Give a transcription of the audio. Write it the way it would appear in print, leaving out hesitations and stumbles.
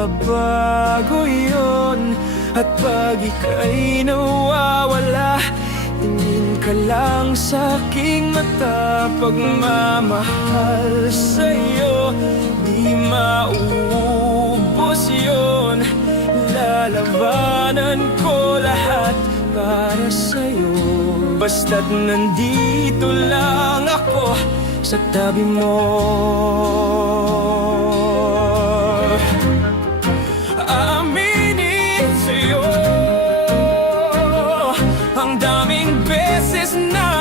magbabago yun. At pag ika'y nawawala, tingin ka lang sa aking mata. Pagmamahal sa'yo, di mauubos yun. Lalabanan ko lahat para sa'yo, basta't nandito lang ako sa tabi mo. Aaminin sa'yo, ang daming beses na